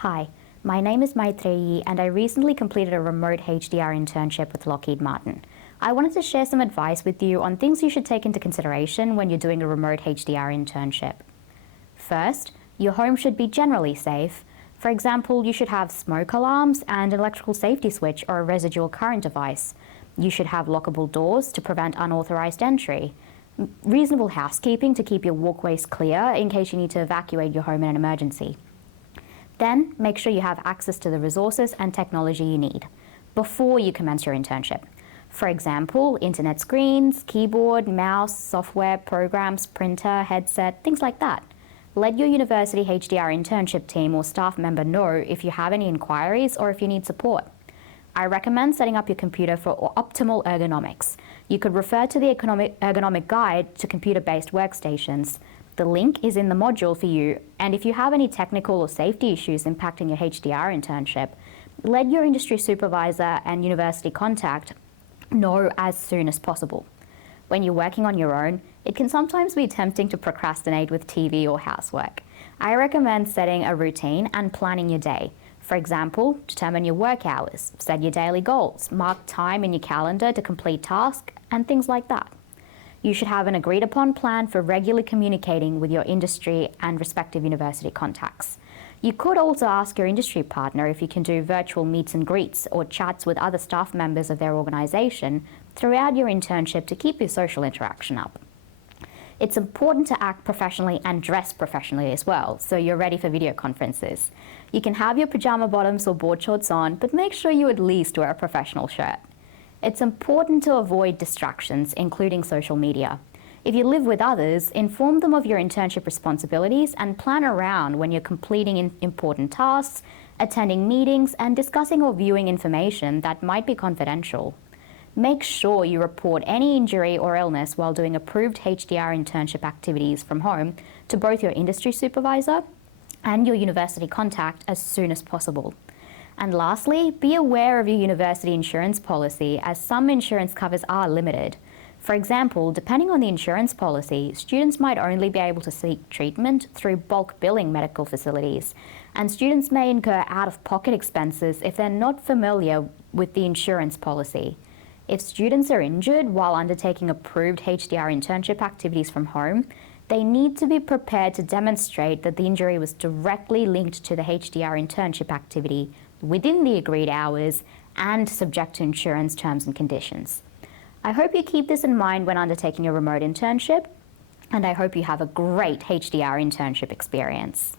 Hi, my name is Mythreyi and I recently completed a remote HDR internship with Lockheed Martin. I wanted to share some advice with you on things you should take into consideration when you're doing a remote HDR internship. First, your home should be generally safe. For example, you should have smoke alarms and an electrical safety switch or a residual current device. You should have lockable doors to prevent unauthorized entry. Reasonable housekeeping to keep your walkways clear in case you need to evacuate your home in an emergency. Then, make sure you have access to the resources and technology you need before you commence your internship. For example, internet screens, keyboard, mouse, software, programs, printer, headset, things like that. Let your university HDR internship team or staff member know if you have any inquiries or if you need support. I recommend setting up your computer for optimal ergonomics. You could refer to the ergonomic guide to computer-based workstations. The link is in the module for you, and if you have any technical or safety issues impacting your HDR internship, let your industry supervisor and university contact know as soon as possible. When you're working on your own, it can sometimes be tempting to procrastinate with TV or housework. I recommend setting a routine and planning your day. For example, determine your work hours, set your daily goals, mark time in your calendar to complete tasks, and things like that. You should have an agreed upon plan for regularly communicating with your industry and respective university contacts. You could also ask your industry partner if you can do virtual meets and greets or chats with other staff members of their organization throughout your internship to keep your social interaction up. It's important to act professionally and dress professionally as well, so you're ready for video conferences. You can have your pajama bottoms or board shorts on, but make sure you at least wear a professional shirt. It's important to avoid distractions, including social media. If you live with others, inform them of your internship responsibilities and plan around when you're completing important tasks, attending meetings, and discussing or viewing information that might be confidential. Make sure you report any injury or illness while doing approved HDR internship activities from home to both your industry supervisor and your university contact as soon as possible. And lastly, be aware of your university insurance policy, as some insurance covers are limited. For example, depending on the insurance policy, students might only be able to seek treatment through bulk billing medical facilities, and students may incur out-of-pocket expenses if they're not familiar with the insurance policy. If students are injured while undertaking approved HDR internship activities from home, they need to be prepared to demonstrate that the injury was directly linked to the HDR internship activity within the agreed hours and subject to insurance terms and conditions. I hope you keep this in mind when undertaking a remote internship, and I hope you have a great HDR internship experience.